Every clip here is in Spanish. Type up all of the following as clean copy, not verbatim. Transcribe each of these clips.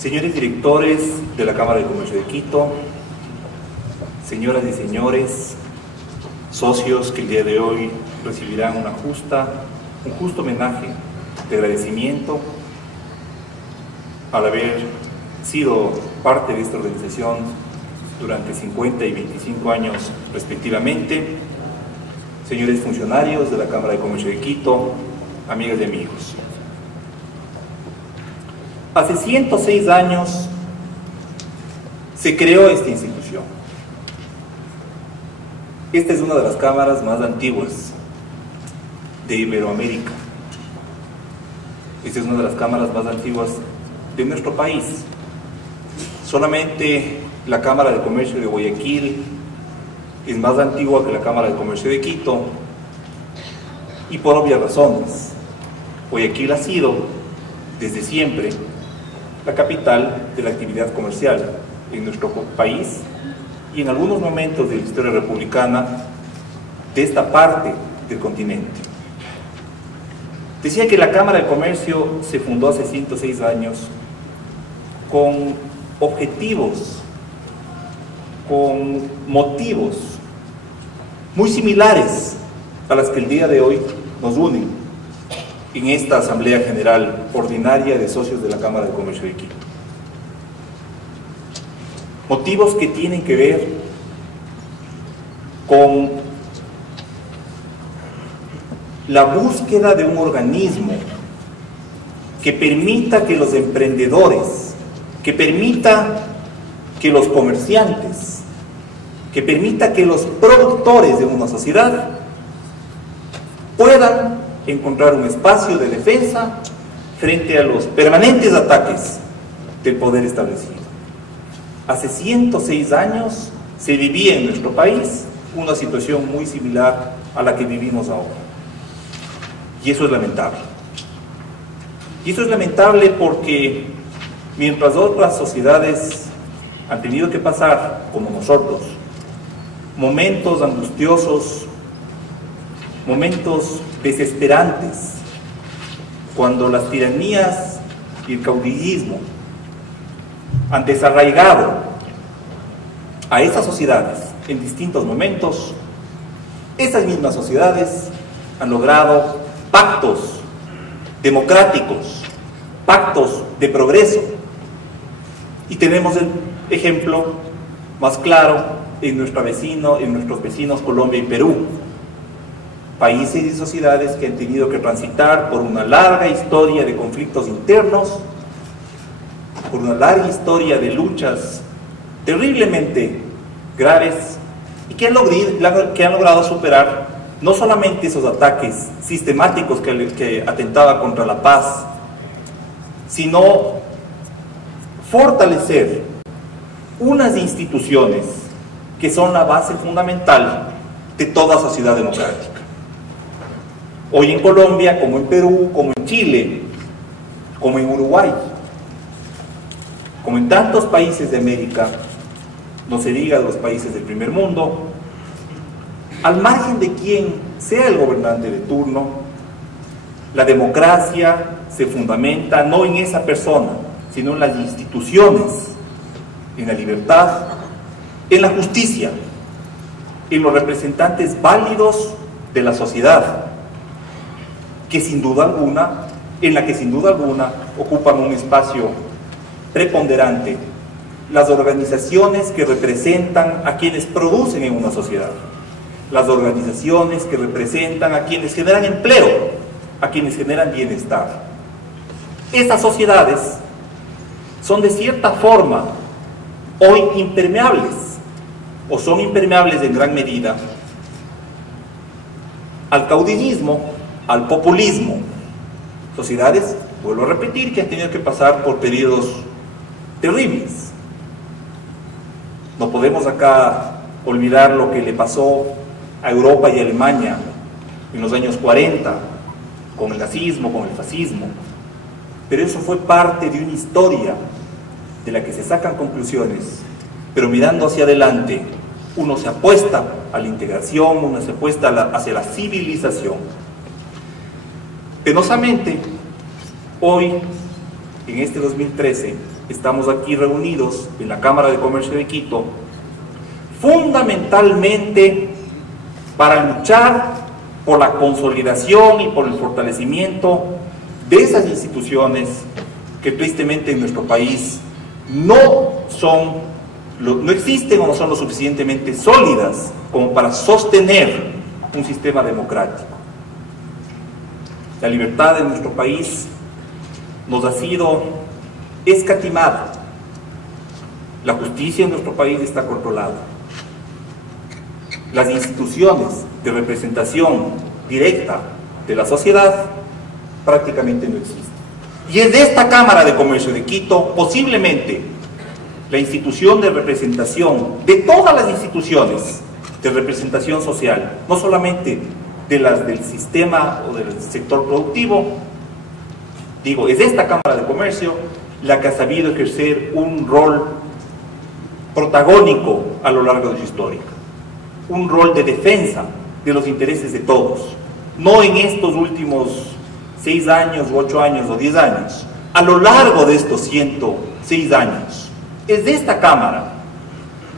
Señores directores de la Cámara de Comercio de Quito, señoras y señores, socios que el día de hoy recibirán un justo homenaje de agradecimiento al haber sido parte de esta organización durante 50 y 25 años respectivamente, señores funcionarios de la Cámara de Comercio de Quito, amigas y amigos. Hace 106 años se creó esta institución. Esta es una de las cámaras más antiguas de Iberoamérica. Esta es una de las cámaras más antiguas de nuestro país. Solamente la Cámara de Comercio de Guayaquil es más antigua que la Cámara de Comercio de Quito, y por obvias razones. Guayaquil ha sido, desde siempre, la capital de la actividad comercial en nuestro país y en algunos momentos de la historia republicana de esta parte del continente. Decía que la Cámara de Comercio se fundó hace 106 años con objetivos, con motivos muy similares a las que el día de hoy nos unen en esta Asamblea General Ordinaria de Socios de la Cámara de Comercio de Quito. Motivos que tienen que ver con la búsqueda de un organismo que permita que los emprendedores, que permita que los comerciantes, que permita que los productores de una sociedad puedan encontrar un espacio de defensa frente a los permanentes ataques del poder establecido. Hace 106 años se vivía en nuestro país una situación muy similar a la que vivimos ahora. Y eso es lamentable. Y eso es lamentable porque mientras otras sociedades han tenido que pasar, como nosotros, momentos angustiosos, momentos desesperantes, cuando las tiranías y el caudillismo han desarraigado a esas sociedades en distintos momentos, esas mismas sociedades han logrado pactos democráticos, pactos de progreso. Y tenemos el ejemplo más claro en nuestros vecinos Colombia y Perú, países y sociedades que han tenido que transitar por una larga historia de conflictos internos, por una larga historia de luchas terriblemente graves, y que han logrado superar no solamente esos ataques sistemáticos que atentaban contra la paz, sino fortalecer unas instituciones que son la base fundamental de toda sociedad democrática. Hoy en Colombia, como en Perú, como en Chile, como en Uruguay, como en tantos países de América, no se diga de los países del primer mundo, al margen de quien sea el gobernante de turno, la democracia se fundamenta no en esa persona, sino en las instituciones, en la libertad, en la justicia, en los representantes válidos de la sociedad, en la que sin duda alguna ocupan un espacio preponderante las organizaciones que representan a quienes producen en una sociedad, las organizaciones que representan a quienes generan empleo, a quienes generan bienestar. Esas sociedades son de cierta forma hoy impermeables, o son impermeables en gran medida al caudillismo, al populismo. Sociedades, vuelvo a repetir, que han tenido que pasar por periodos terribles. No podemos acá olvidar lo que le pasó a Europa y a Alemania en los años 40, con el nazismo, con el fascismo. Pero eso fue parte de una historia de la que se sacan conclusiones, pero mirando hacia adelante, uno se apuesta a la integración, uno se apuesta hacia la civilización. Penosamente, hoy, en este 2013, estamos aquí reunidos en la Cámara de Comercio de Quito, fundamentalmente para luchar por la consolidación y por el fortalecimiento de esas instituciones que tristemente en nuestro país no existen o no son lo suficientemente sólidas como para sostener un sistema democrático. La libertad en nuestro país nos ha sido escatimada. La justicia en nuestro país está controlada. Las instituciones de representación directa de la sociedad prácticamente no existen. Y es de esta Cámara de Comercio de Quito, posiblemente, la institución de representación de todas las instituciones de representación social, no solamente de las del sistema o del sector productivo, digo, es esta Cámara de Comercio la que ha sabido ejercer un rol protagónico a lo largo de su historia, un rol de defensa de los intereses de todos, no en estos últimos 6 años, 8 años o 10 años, a lo largo de estos 106 años. Es de esta Cámara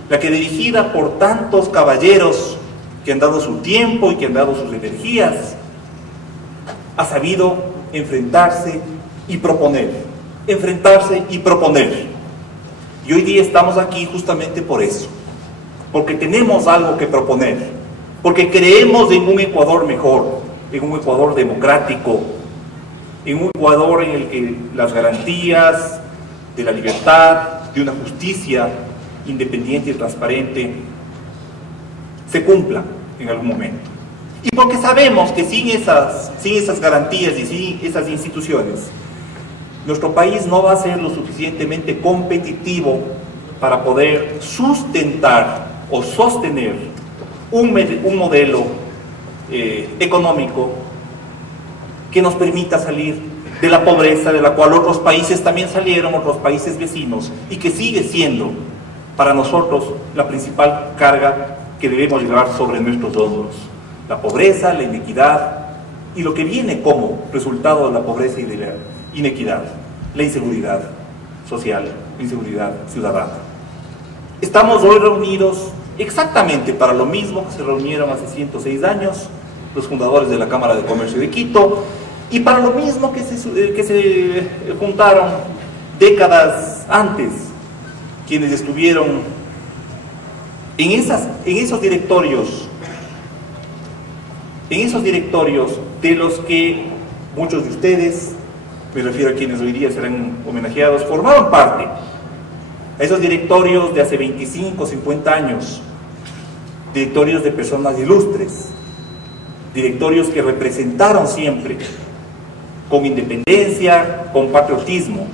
la que, dirigida por tantos caballeros que han dado su tiempo y que han dado sus energías, ha sabido enfrentarse y proponer, enfrentarse y proponer. Y hoy día estamos aquí justamente por eso, porque tenemos algo que proponer, porque creemos en un Ecuador mejor, en un Ecuador democrático, en un Ecuador en el que las garantías de la libertad, de una justicia independiente y transparente se cumplan en algún momento. Y porque sabemos que sin esas garantías y sin esas instituciones, nuestro país no va a ser lo suficientemente competitivo para poder sustentar o sostener un modelo económico que nos permita salir de la pobreza de la cual otros países también salieron, otros países vecinos, y que sigue siendo para nosotros la principal carga que debemos llevar sobre nuestros hombros. La pobreza, la inequidad y lo que viene como resultado de la pobreza y de la inequidad, la inseguridad social, la inseguridad ciudadana. Estamos hoy reunidos exactamente para lo mismo que se reunieron hace 106 años los fundadores de la Cámara de Comercio de Quito, y para lo mismo que se juntaron décadas antes quienes estuvieron en esos directorios de los que muchos de ustedes, me refiero a quienes hoy día serán homenajeados, formaron parte. A esos directorios de hace 25, 50 años, directorios de personas ilustres, directorios que representaron siempre con independencia, con patriotismo,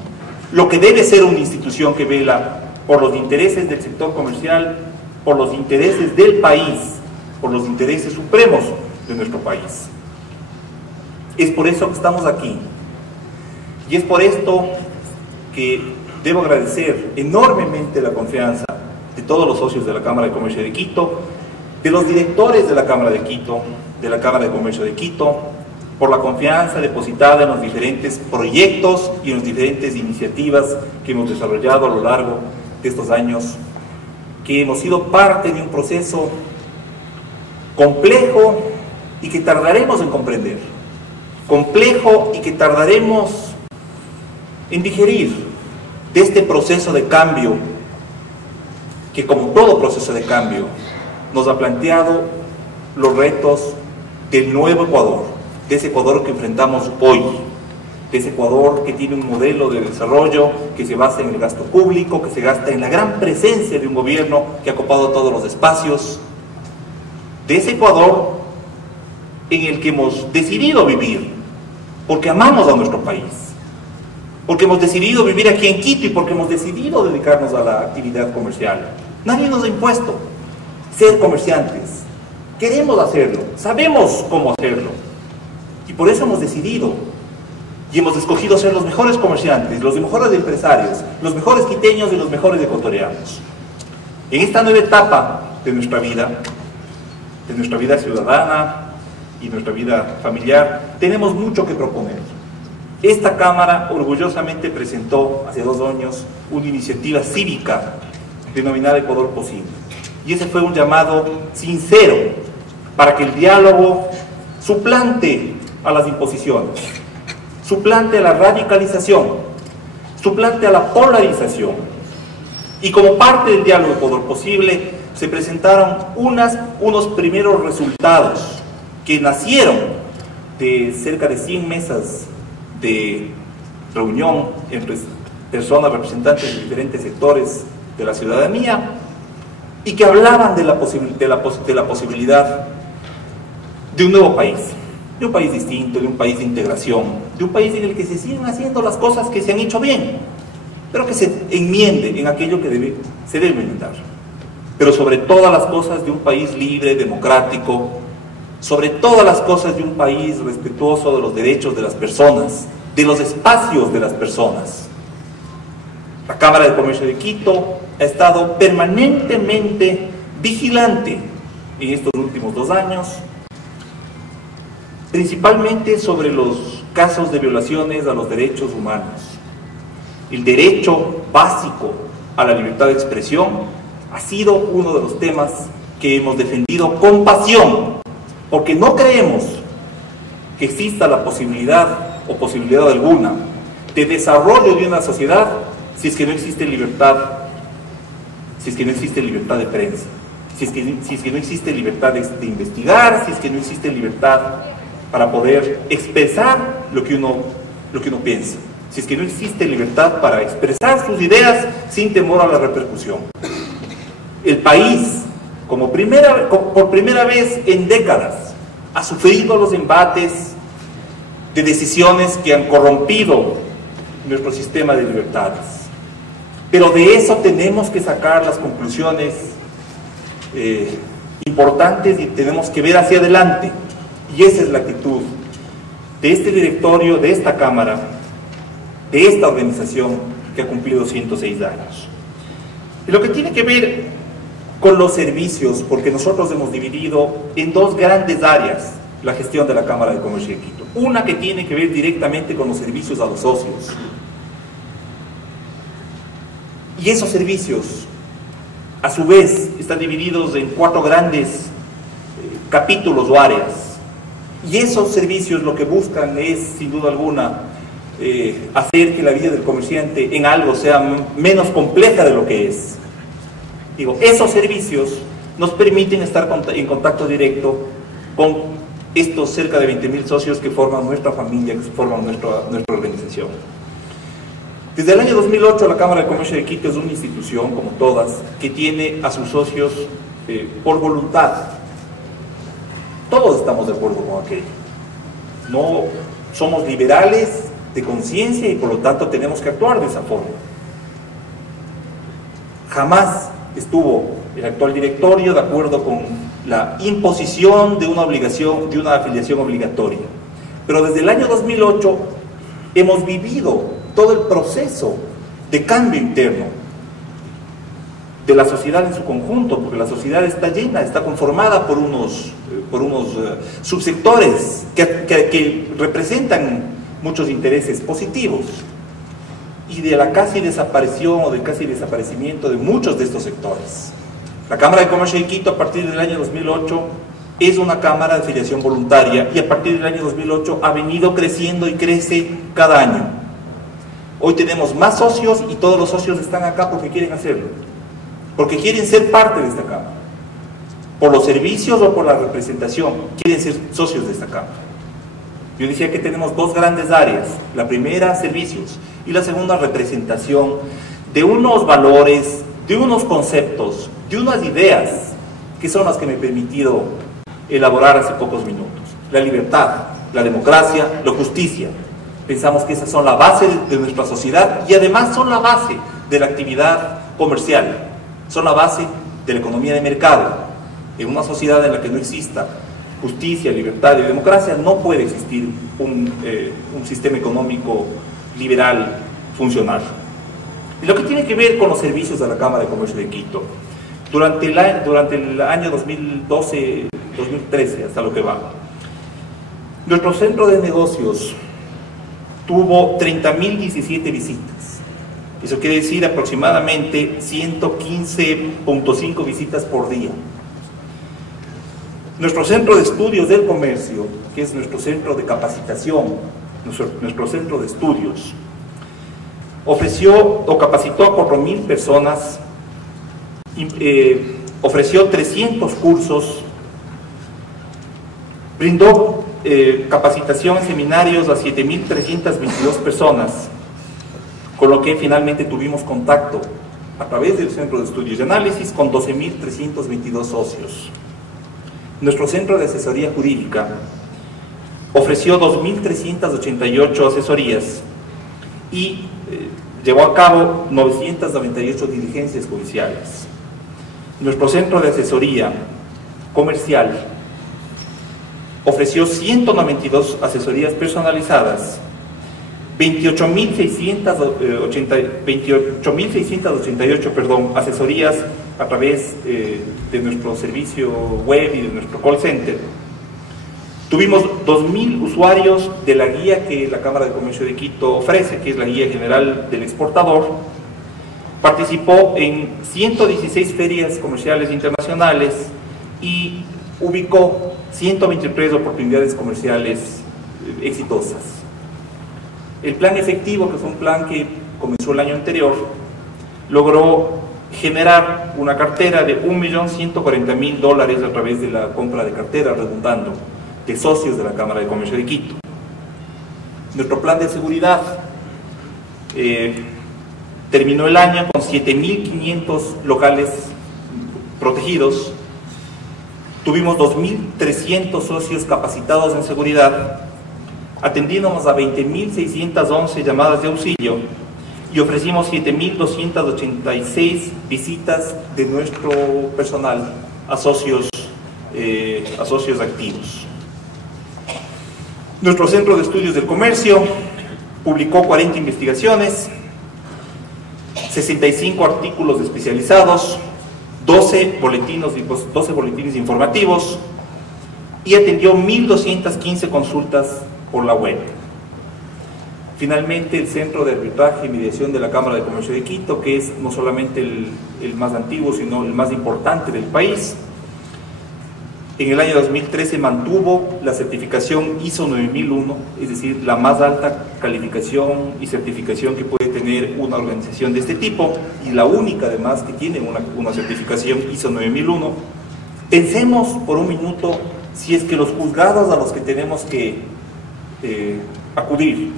lo que debe ser una institución que vela por los intereses del sector comercial, por los intereses del país, por los intereses supremos de nuestro país. Es por eso que estamos aquí. Y es por esto que debo agradecer enormemente la confianza de todos los socios de la Cámara de Comercio de Quito, de los directores de la Cámara de Quito, de la Cámara de Comercio de Quito, por la confianza depositada en los diferentes proyectos y en las diferentes iniciativas que hemos desarrollado a lo largo de estos años, que hemos sido parte de un proceso complejo y que tardaremos en comprender, complejo y que tardaremos en digerir de este proceso de cambio que, como todo proceso de cambio, nos ha planteado los retos del nuevo Ecuador, de ese Ecuador que enfrentamos hoy, de ese Ecuador que tiene un modelo de desarrollo que se basa en el gasto público, que se gasta en la gran presencia de un gobierno que ha copado todos los espacios, de ese Ecuador en el que hemos decidido vivir, porque amamos a nuestro país, porque hemos decidido vivir aquí en Quito y porque hemos decidido dedicarnos a la actividad comercial. Nadie nos ha impuesto ser comerciantes. Queremos hacerlo, sabemos cómo hacerlo, y por eso hemos decidido y hemos escogido ser los mejores comerciantes, los mejores empresarios, los mejores quiteños y los mejores ecuatorianos. En esta nueva etapa de nuestra vida ciudadana y nuestra vida familiar, tenemos mucho que proponer. esta Cámara orgullosamente presentó hace 2 años una iniciativa cívica denominada Ecuador Posible. Y ese fue un llamado sincero para que el diálogo suplante a las imposiciones, suplante a la radicalización, suplante a la polarización. Y como parte del diálogo Ecuador Posible se presentaron unos primeros resultados que nacieron de cerca de 100 mesas de reunión entre personas representantes de diferentes sectores de la ciudadanía y que hablaban de la posibilidad de un nuevo país, de un país distinto, de un país de integración, de un país en el que se siguen haciendo las cosas que se han hecho bien, pero que se enmiende en aquello que se debe enmendar. Pero sobre todas las cosas de un país libre, democrático, sobre todas las cosas de un país respetuoso de los derechos de las personas, de los espacios de las personas. La Cámara de Comercio de Quito ha estado permanentemente vigilante en estos últimos 2 años, principalmente sobre los casos de violaciones a los derechos humanos. El derecho básico a la libertad de expresión ha sido uno de los temas que hemos defendido con pasión, porque no creemos que exista la posibilidad o posibilidad alguna de desarrollo de una sociedad si es que no existe libertad, si es que no existe libertad de prensa, si es que no existe libertad de investigar, si es que no existe libertad para poder expresar lo que uno piensa, si es que no existe libertad para expresar sus ideas sin temor a la repercusión. El país, por primera vez en décadas, ha sufrido los embates de decisiones que han corrompido nuestro sistema de libertades. Pero de eso tenemos que sacar las conclusiones importantes y tenemos que ver hacia adelante. Y esa es la actitud de este directorio, de esta Cámara, de esta organización que ha cumplido 106 años. Y lo que tiene que ver con los servicios, porque nosotros hemos dividido en 2 grandes áreas la gestión de la Cámara de Comercio de Quito. Una que tiene que ver directamente con los servicios a los socios. Y esos servicios, a su vez, están divididos en 4 grandes capítulos o áreas. Y esos servicios lo que buscan es, sin duda alguna, hacer que la vida del comerciante en algo sea menos compleja de lo que es. Digo, esos servicios nos permiten estar en contacto directo con estos cerca de 20.000 socios que forman nuestra familia, que forman nuestra organización. Desde el año 2008 la Cámara de Comercio de Quito es una institución, como todas, que tiene a sus socios por voluntad. Todos estamos de acuerdo con aquello. No somos liberales de conciencia y por lo tanto tenemos que actuar de esa forma. Jamás estuvo el actual directorio de acuerdo con la imposición de una obligación, de una afiliación obligatoria. Pero desde el año 2008 hemos vivido todo el proceso de cambio interno de la sociedad en su conjunto, porque la sociedad está llena, está conformada por unos subsectores que representan muchos intereses positivos, y de la casi desaparición o del casi desaparecimiento de muchos de estos sectores. La Cámara de Comercio de Quito, a partir del año 2008, es una cámara de afiliación voluntaria y a partir del año 2008 ha venido creciendo y crece cada año. Hoy tenemos más socios y todos los socios están acá porque quieren hacerlo, porque quieren ser parte de esta cámara, por los servicios o por la representación, quieren ser socios de esta cámara. Yo decía que tenemos 2 grandes áreas, la primera servicios y la segunda representación de unos valores, de unos conceptos, de unas ideas que son las que me he permitido elaborar hace pocos minutos. La libertad, la democracia, la justicia. Pensamos que esas son la base de nuestra sociedad y además son la base de la actividad comercial, son la base de la economía de mercado. En una sociedad en la que no exista justicia, libertad y democracia, no puede existir un sistema económico liberal funcional. Y lo que tiene que ver con los servicios de la Cámara de Comercio de Quito, durante el año 2012-2013, hasta lo que va, nuestro centro de negocios tuvo 30.017 visitas. Eso quiere decir aproximadamente 115.5 visitas por día. Nuestro centro de estudios del comercio, que es nuestro centro de capacitación, nuestro centro de estudios, ofreció o capacitó a 4.000 personas, ofreció 300 cursos, brindó capacitación en seminarios a 7.322 personas, con lo que finalmente tuvimos contacto a través del Centro de Estudios y Análisis con 12.322 socios. Nuestro Centro de Asesoría Jurídica ofreció 2.388 asesorías y llevó a cabo 998 diligencias judiciales. Nuestro Centro de Asesoría Comercial ofreció 192 asesorías personalizadas, 28.688 asesorías a través de nuestro servicio web y de nuestro call center. Tuvimos 2.000 usuarios de la guía que la Cámara de Comercio de Quito ofrece, que es la Guía General del Exportador. Participó en 116 ferias comerciales internacionales y ubicó 123 oportunidades comerciales exitosas. El plan efectivo, que fue un plan que comenzó el año anterior, logró generar una cartera de $1.140.000 a través de la compra de cartera, redundando, de socios de la Cámara de Comercio de Quito. Nuestro plan de seguridad terminó el año con 7.500 locales protegidos. Tuvimos 2.300 socios capacitados en seguridad, atendimos a 20.611 llamadas de auxilio y ofrecimos 7.286 visitas de nuestro personal a socios activos. Nuestro Centro de Estudios del Comercio publicó 40 investigaciones, 65 artículos especializados, 12 boletines informativos y atendió 1.215 consultas por la web. Finalmente, el Centro de Arbitraje y Mediación de la Cámara de Comercio de Quito, que es no solamente el más antiguo, sino el más importante del país, en el año 2013 mantuvo la certificación ISO 9001, es decir, la más alta calificación y certificación que puede tener una organización de este tipo, y la única además que tiene una certificación ISO 9001. Pensemos por un minuto si es que los juzgados a los que tenemos que acudir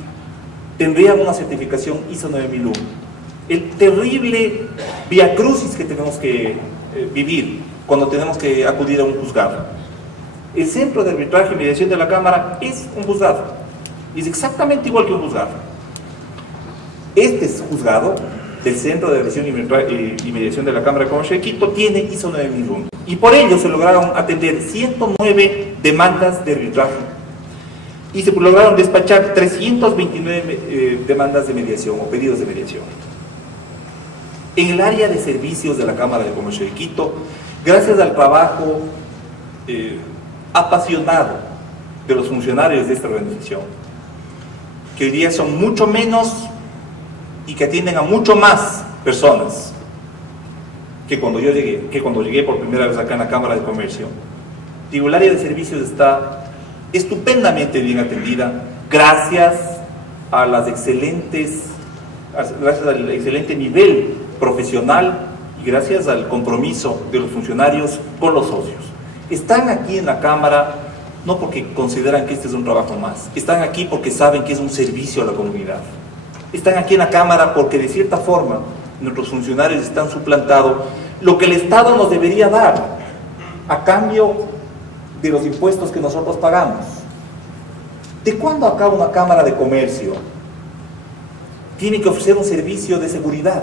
tendrían una certificación ISO 9001. El terrible viacrucis que tenemos que vivir cuando tenemos que acudir a un juzgado. El Centro de Arbitraje y Mediación de la Cámara es un juzgado, es exactamente igual que un juzgado. Este juzgado del Centro de Revisión y Mediación de la Cámara de Comercio de Quito tiene ISO 9001 y por ello se lograron atender 109 demandas de arbitraje y se lograron despachar 329 demandas de mediación o pedidos de mediación. En el área de servicios de la Cámara de Comercio de Quito, gracias al trabajo apasionado de los funcionarios de esta organización, que hoy día son mucho menos y que atienden a mucho más personas que cuando yo llegué por primera vez acá en la Cámara de Comercio. Digo, el área de servicios está estupendamente bien atendida gracias al excelente nivel profesional y gracias al compromiso de los funcionarios con los socios. Están aquí en la Cámara no porque consideran que este es un trabajo más, están aquí porque saben que es un servicio a la comunidad. Están aquí en la Cámara porque de cierta forma nuestros funcionarios están suplantando lo que el Estado nos debería dar a cambio de los impuestos que nosotros pagamos. ¿De cuándo acá una Cámara de Comercio tiene que ofrecer un servicio de seguridad?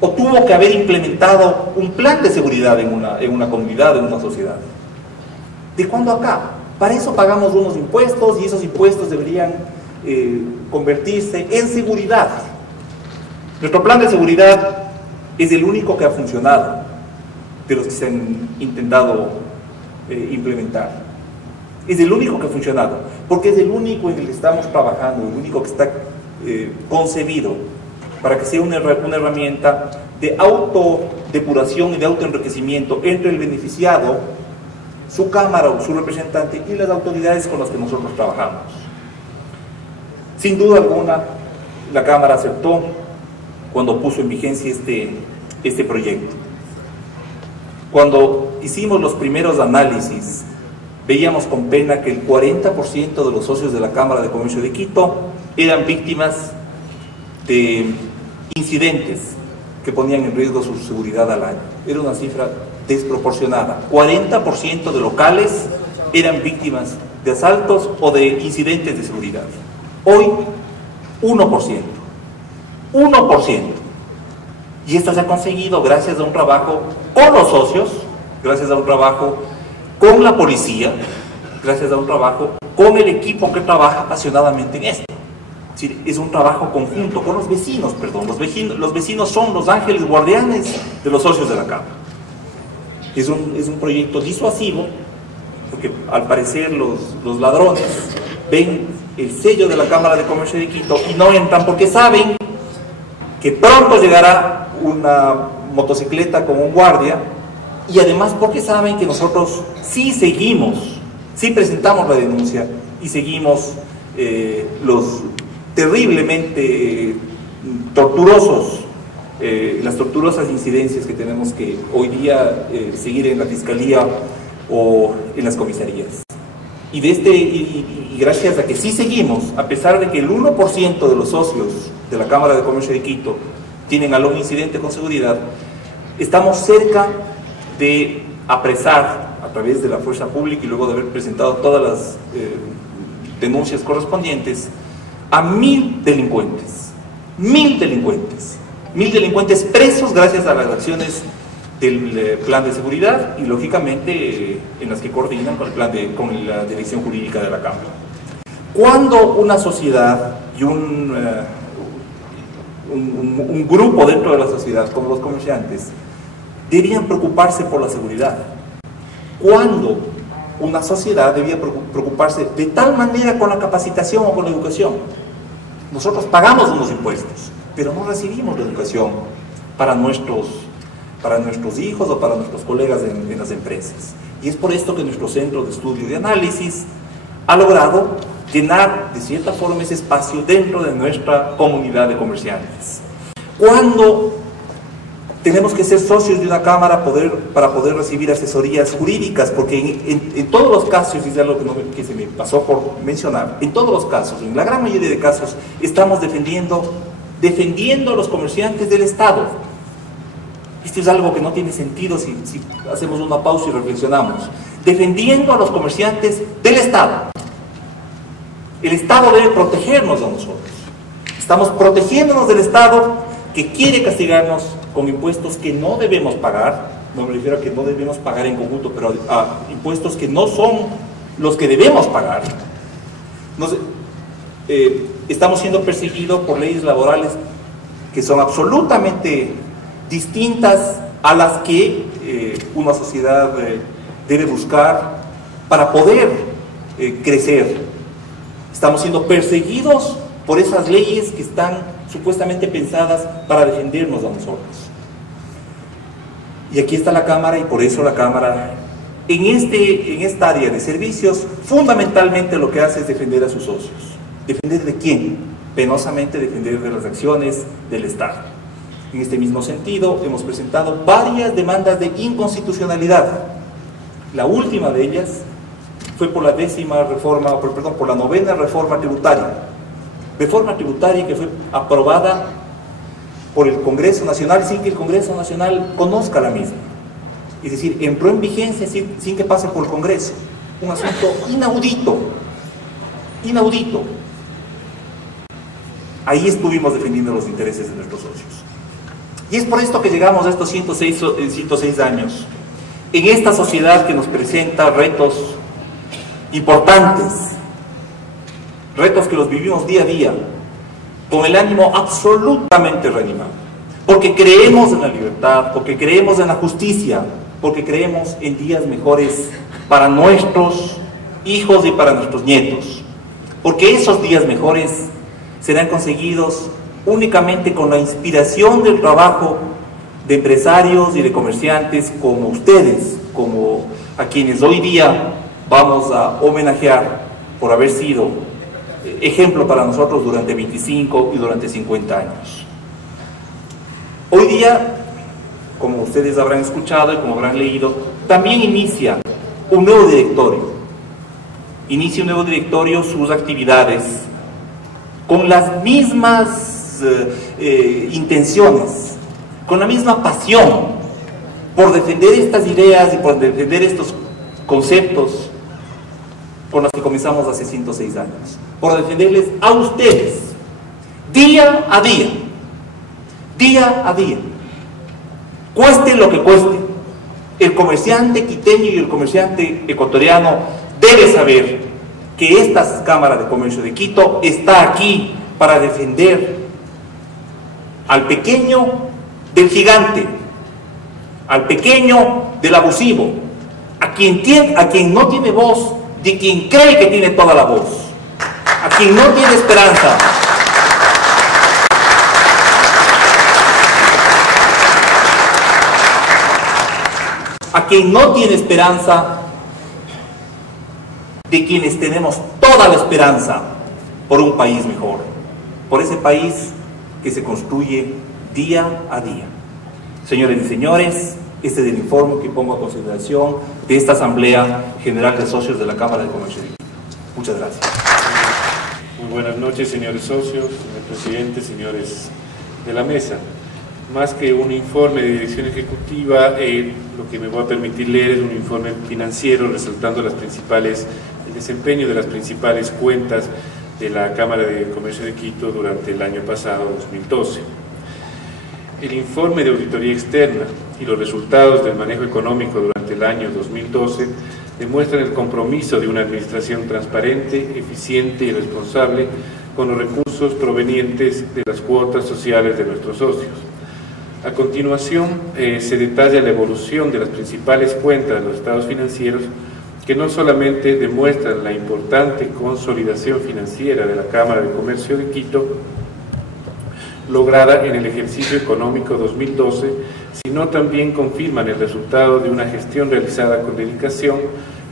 ¿O tuvo que haber implementado un plan de seguridad en una comunidad, en una sociedad? ¿De cuándo acá? Para eso pagamos unos impuestos y esos impuestos deberían convertirse en seguridad. Nuestro plan de seguridad es el único que ha funcionado de los que se han intentado implementar. Es el único que ha funcionado, porque es el único en el que estamos trabajando, el único que está concebido para que sea una herramienta de autodepuración y de autoenriquecimiento entre el beneficiado, su cámara o su representante y las autoridades con las que nosotros trabajamos. Sin duda alguna, la Cámara aceptó cuando puso en vigencia este proyecto. Cuando hicimos los primeros análisis, veíamos con pena que el 40% de los socios de la Cámara de Comercio de Quito eran víctimas de incidentes que ponían en riesgo su seguridad al año. Era una cifra desproporcionada. 40% de locales eran víctimas de asaltos o de incidentes de seguridad. Hoy, 1%. 1%. Y esto se ha conseguido gracias a un trabajo con los socios, gracias a un trabajo con la policía, gracias a un trabajo con el equipo que trabaja apasionadamente en esto. Es decir, es un trabajo conjunto con los vecinos, perdón. Los vecinos son los ángeles guardianes de los socios de la Cámara. Es un proyecto disuasivo, porque al parecer los ladrones ven el sello de la Cámara de Comercio de Quito y no entran porque saben que pronto llegará una motocicleta con un guardia, y además porque saben que nosotros sí presentamos la denuncia y seguimos los terriblemente torturosos, las torturosas incidencias que tenemos que hoy día seguir en la Fiscalía o en las comisarías. Y gracias a que sí seguimos, a pesar de que el 1% de los socios de la Cámara de Comercio de Quito tienen algún incidente con seguridad, estamos cerca de apresar a través de la fuerza pública y luego de haber presentado todas las denuncias correspondientes a 1000 delincuentes. 1000 delincuentes. 1000 delincuentes presos gracias a las acciones del plan de seguridad y lógicamente en las que coordinan con la dirección jurídica de la Cámara. Cuando una sociedad y un grupo dentro de la sociedad, como los comerciantes, debían preocuparse por la seguridad, cuando una sociedad debía preocuparse de tal manera con la capacitación o con la educación. Nosotros pagamos unos impuestos, pero no recibimos la educación para nuestros hijos o para nuestros colegas en las empresas. Y es por esto que nuestro centro de estudio y de análisis ha logrado llenar de cierta forma ese espacio dentro de nuestra comunidad de comerciantes. Cuando tenemos que ser socios de una cámara para poder recibir asesorías jurídicas, porque en todos los casos, y es algo que se me pasó por mencionar, en todos los casos, en la gran mayoría de casos, estamos defendiendo a los comerciantes del Estado. Esto es algo que no tiene sentido si hacemos una pausa y reflexionamos. Defendiendo a los comerciantes del Estado. El Estado debe protegernos a nosotros. Estamos protegiéndonos del Estado que quiere castigarnos con impuestos que no debemos pagar. No me refiero a que no debemos pagar en conjunto, pero a impuestos que no son los que debemos pagar. Estamos siendo perseguidos por leyes laborales que son absolutamente distintas a las que una sociedad debe buscar para poder crecer. Estamos siendo perseguidos por esas leyes que están supuestamente pensadas para defendernos a nosotros. Y aquí está la Cámara, y por eso la Cámara, en esta área de servicios, fundamentalmente lo que hace es defender a sus socios. ¿Defender de quién? Penosamente defender de las acciones del Estado. En este mismo sentido, hemos presentado varias demandas de inconstitucionalidad. La última de ellas fue por la por la 9ª reforma tributaria. Reforma tributaria que fue aprobada por el Congreso Nacional sin que el Congreso Nacional conozca la misma. Es decir, entró en vigencia sin que pase por el Congreso. Un asunto inaudito. Inaudito. Ahí estuvimos defendiendo los intereses de nuestros socios. Y es por esto que llegamos a estos 106 años, en esta sociedad que nos presenta retos importantes, retos que los vivimos día a día, con el ánimo absolutamente reanimado, porque creemos en la libertad, porque creemos en la justicia, porque creemos en días mejores para nuestros hijos y para nuestros nietos, porque esos días mejores serán conseguidos únicamente con la inspiración del trabajo de empresarios y de comerciantes como ustedes, como a quienes hoy día vamos a homenajear por haber sido ejemplo para nosotros durante 25 y durante 50 años. Hoy día, como ustedes habrán escuchado y como habrán leído, también inicia un nuevo directorio. Inicia un nuevo directorio sus actividades con las mismas intenciones, con la misma pasión por defender estas ideas y por defender estos conceptos con los que comenzamos hace 106 años, por defenderles a ustedes día a día, cueste lo que cueste. El comerciante quiteño y el comerciante ecuatoriano debe saber que esta Cámara de Comercio de Quito está aquí para defender al pequeño del gigante, al pequeño del abusivo, a quien no tiene voz, de quien cree que tiene toda la voz, a quien no tiene esperanza. A quien no tiene esperanza, de quienes tenemos toda la esperanza por un país mejor, por ese país que se construye día a día. Señores y señores, este es el informe que pongo a consideración de esta Asamblea General de Socios de la Cámara de Comercio de Quito. Muchas gracias. Muy buenas noches, señores socios, señor presidente, señores de la mesa. Más que un informe de dirección ejecutiva, lo que me voy a permitir leer es un informe financiero resaltando el desempeño de las principales cuentas de la Cámara de Comercio de Quito durante el año pasado, 2012. El informe de auditoría externa y los resultados del manejo económico durante el año 2012 demuestran el compromiso de una administración transparente, eficiente y responsable con los recursos provenientes de las cuotas sociales de nuestros socios. A continuación, se detalla la evolución de las principales cuentas de los estados financieros que no solamente demuestran la importante consolidación financiera de la Cámara de Comercio de Quito, lograda en el ejercicio económico 2012, sino también confirman el resultado de una gestión realizada con dedicación,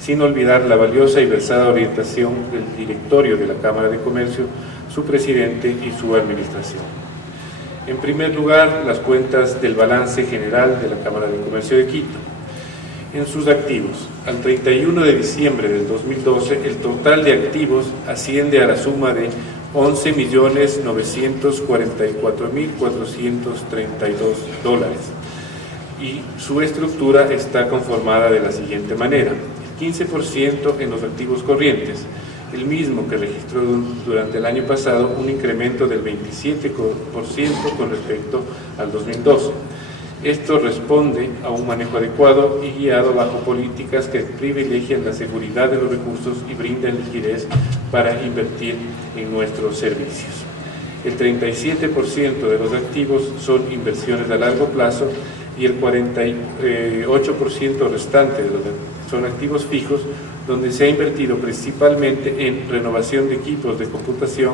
sin olvidar la valiosa y versada orientación del directorio de la Cámara de Comercio, su presidente y su administración. En primer lugar, las cuentas del balance general de la Cámara de Comercio de Quito. En sus activos, al 31 de diciembre del 2012, el total de activos asciende a la suma de 11.944.432 dólares y su estructura está conformada de la siguiente manera: el 15% en los activos corrientes, el mismo que registró durante el año pasado un incremento del 27% con respecto al 2012. Esto responde a un manejo adecuado y guiado bajo políticas que privilegian la seguridad de los recursos y brindan liquidez para invertir en nuestros servicios. El 37% de los activos son inversiones a largo plazo y el 48% restante son activos fijos, donde se ha invertido principalmente en renovación de equipos de computación,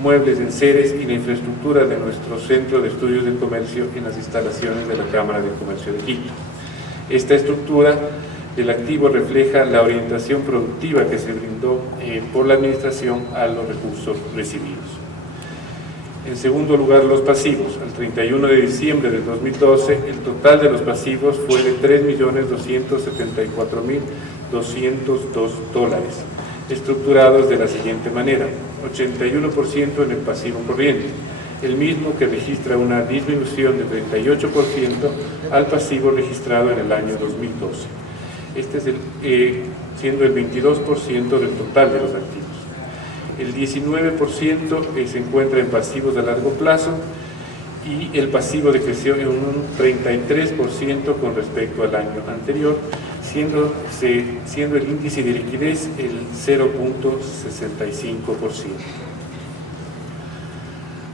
muebles, enseres y la infraestructura de nuestro Centro de Estudios del Comercio en las instalaciones de la Cámara de Comercio de Quito. Esta estructura del activo refleja la orientación productiva que se brindó por la Administración a los recursos recibidos. En segundo lugar, los pasivos. Al 31 de diciembre del 2012, el total de los pasivos fue de 3.274.202 dólares, estructurados de la siguiente manera: 81% en el pasivo corriente, el mismo que registra una disminución de 38% al pasivo registrado en el año 2012. Este es siendo el 22% del total de los activos. El 19% se encuentra en pasivos a largo plazo y el pasivo decreció en un 33% con respecto al año anterior, siendo el índice de liquidez el 0.65%.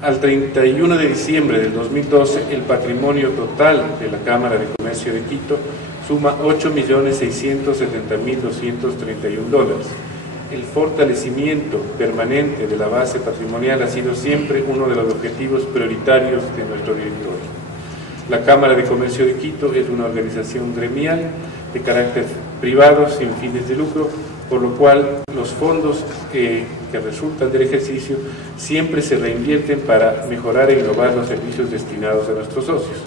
Al 31 de diciembre del 2012, el patrimonio total de la Cámara de Comercio de Quito suma 8.670.231 dólares, el fortalecimiento permanente de la base patrimonial ha sido siempre uno de los objetivos prioritarios de nuestro directorio. La Cámara de Comercio de Quito es una organización gremial de carácter privado sin fines de lucro, por lo cual los fondos que resultan del ejercicio siempre se reinvierten para mejorar e innovar los servicios destinados a nuestros socios,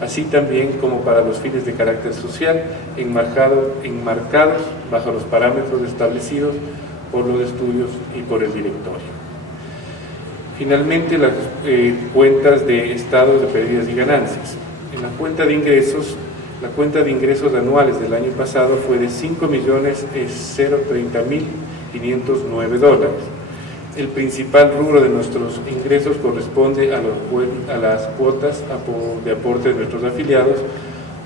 así también como para los fines de carácter social enmarcados bajo los parámetros establecidos por los estudios y por el directorio. Finalmente, las cuentas de estados de pérdidas y ganancias. En la cuenta de ingresos anuales del año pasado fue de $5.030.509. El principal rubro de nuestros ingresos corresponde a las cuotas de aporte de nuestros afiliados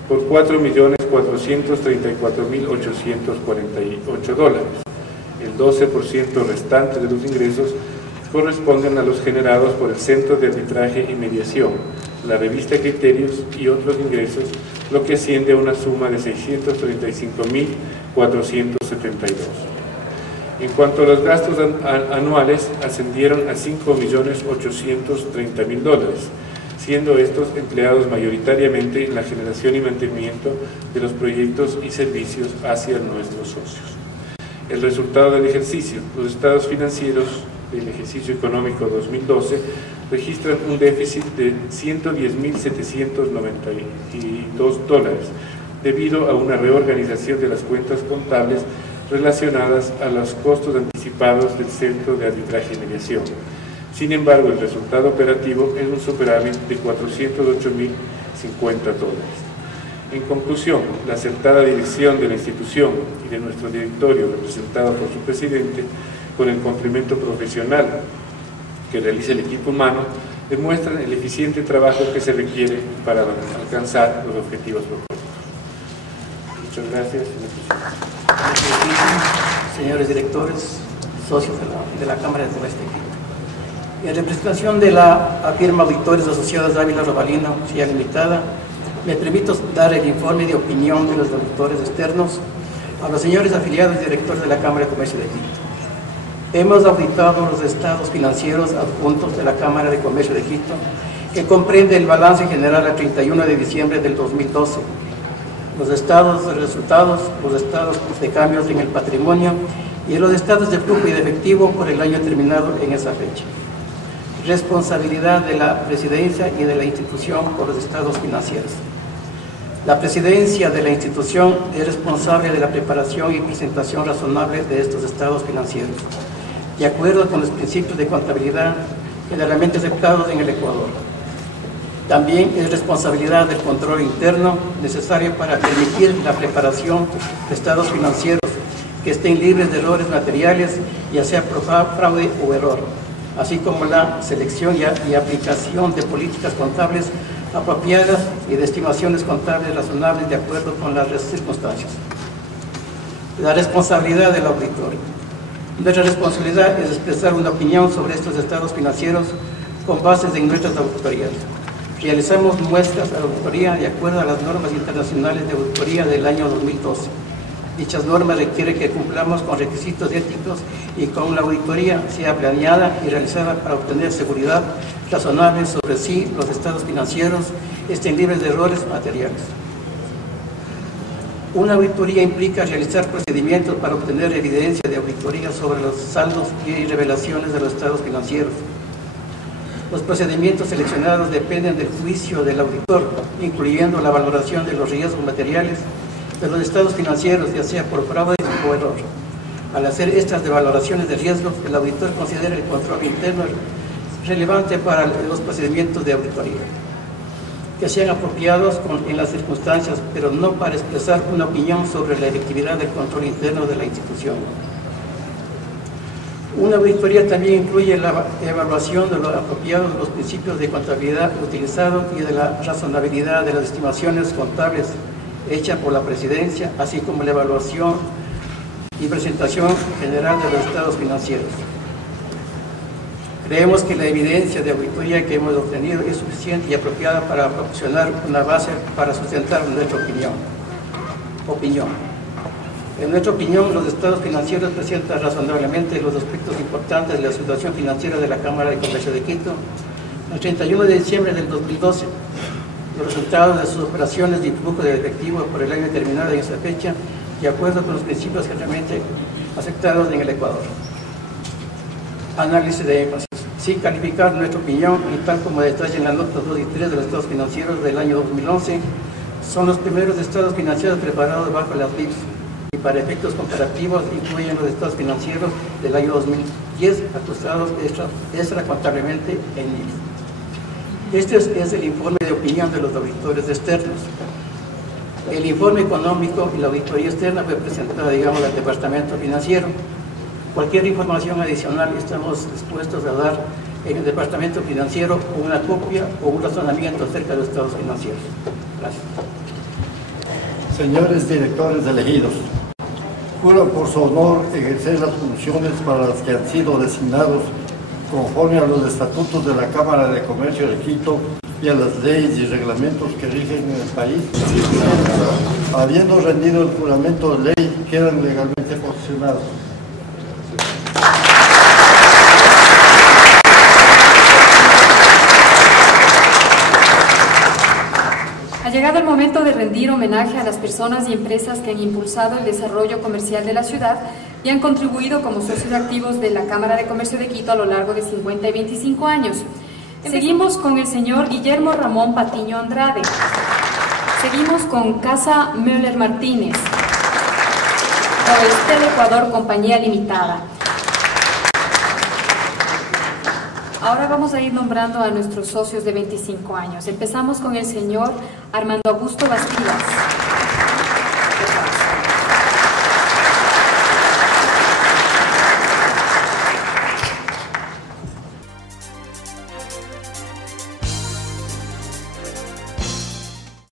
por $4.434.848. El 12% restante de los ingresos corresponden a los generados por el Centro de Arbitraje y Mediación, la revista Criterios y otros ingresos, lo que asciende a una suma de $635.472. En cuanto a los gastos anuales, ascendieron a $5.830.000, siendo estos empleados mayoritariamente en la generación y mantenimiento de los proyectos y servicios hacia nuestros socios. El resultado del ejercicio: los estados financieros del ejercicio económico 2012 registran un déficit de $110.792 debido a una reorganización de las cuentas contables relacionadas a los costos anticipados del Centro de Arbitraje y Mediación. Sin embargo, el resultado operativo es un superávit de $408.050. En conclusión, la acertada dirección de la institución y de nuestro directorio, representado por su presidente, con el complemento profesional que realiza el equipo humano, demuestran el eficiente trabajo que se requiere para alcanzar los objetivos propuestos. Muchas gracias, señor presidente. Señores directores, socios de la Cámara de Comercio de Quito. En representación de la firma Auditores Asociados Ávila Robalino, SIA Limitada, me permito dar el informe de opinión de los auditores externos a los señores afiliados y directores de la Cámara de Comercio de Quito. Hemos auditado los estados financieros adjuntos de la Cámara de Comercio de Quito, que comprende el balance general a 31 de diciembre del 2012, los estados de resultados, los estados de cambios en el patrimonio y los estados de flujo y de efectivo por el año terminado en esa fecha. Responsabilidad de la presidencia y de la institución por los estados financieros. La presidencia de la institución es responsable de la preparación y presentación razonable de estos estados financieros, de acuerdo con los principios de contabilidad generalmente aceptados en el Ecuador. También es responsabilidad del control interno necesario para permitir la preparación de estados financieros que estén libres de errores materiales, ya sea por fraude o error, así como la selección y aplicación de políticas contables apropiadas y de estimaciones contables razonables de acuerdo con las circunstancias. La responsabilidad del auditor. Nuestra responsabilidad es expresar una opinión sobre estos estados financieros con bases en nuestras auditorías. Realizamos muestras de auditoría de acuerdo a las normas internacionales de auditoría del año 2012. Dichas normas requieren que cumplamos con requisitos éticos y con la auditoría sea planeada y realizada para obtener seguridad razonable sobre si los estados financieros estén libres de errores materiales. Una auditoría implica realizar procedimientos para obtener evidencia de auditoría sobre los saldos y revelaciones de los estados financieros. Los procedimientos seleccionados dependen del juicio del auditor, incluyendo la valoración de los riesgos materiales de los estados financieros, ya sea por fraude o error. Al hacer estas valoraciones de riesgos, el auditor considera el control interno relevante para los procedimientos de auditoría, que sean apropiados en las circunstancias, pero no para expresar una opinión sobre la efectividad del control interno de la institución. Una auditoría también incluye la evaluación de lo apropiado de los principios de contabilidad utilizados y de la razonabilidad de las estimaciones contables hecha por la presidencia, así como la evaluación y presentación general de los estados financieros. Creemos que la evidencia de auditoría que hemos obtenido es suficiente y apropiada para proporcionar una base para sustentar nuestra opinión. En nuestra opinión, los estados financieros presentan razonablemente los aspectos importantes de la situación financiera de la Cámara de Comercio de Quito. El 31 de diciembre del 2012, los resultados de sus operaciones y flujo de efectivo por el año terminado en esa fecha, de acuerdo con los principios generalmente aceptados en el Ecuador. Análisis de énfasis. Sin calificar nuestra opinión, y tal como detalla en las notas 2 y 3 de los estados financieros del año 2011, son los primeros estados financieros preparados bajo las BIPs, y para efectos comparativos incluyen los estados financieros del año 2010 ajustados extracontablemente en IPS. Este es el informe de opinión de los auditores externos. El informe económico y la auditoría externa fue presentada, digamos, al departamento financiero. Cualquier información adicional estamos dispuestos a dar en el departamento financiero una copia o un razonamiento acerca de los estados financieros. Gracias. Señores directores elegidos, juro por su honor ejercer las funciones para las que han sido designados conforme a los estatutos de la Cámara de Comercio de Quito y a las leyes y reglamentos que rigen en el país. Habiendo rendido el juramento de ley, quedan legalmente posicionados. Ha llegado el momento de rendir homenaje a las personas y empresas que han impulsado el desarrollo comercial de la ciudad y han contribuido como socios activos de la Cámara de Comercio de Quito a lo largo de 50 y 25 años. Seguimos con el señor Guillermo Ramón Patiño Andrade. Seguimos con Casa Müller Martínez. Oestel Ecuador Compañía Limitada. Ahora vamos a ir nombrando a nuestros socios de 25 años. Empezamos con el señor Armando Augusto Bastidas.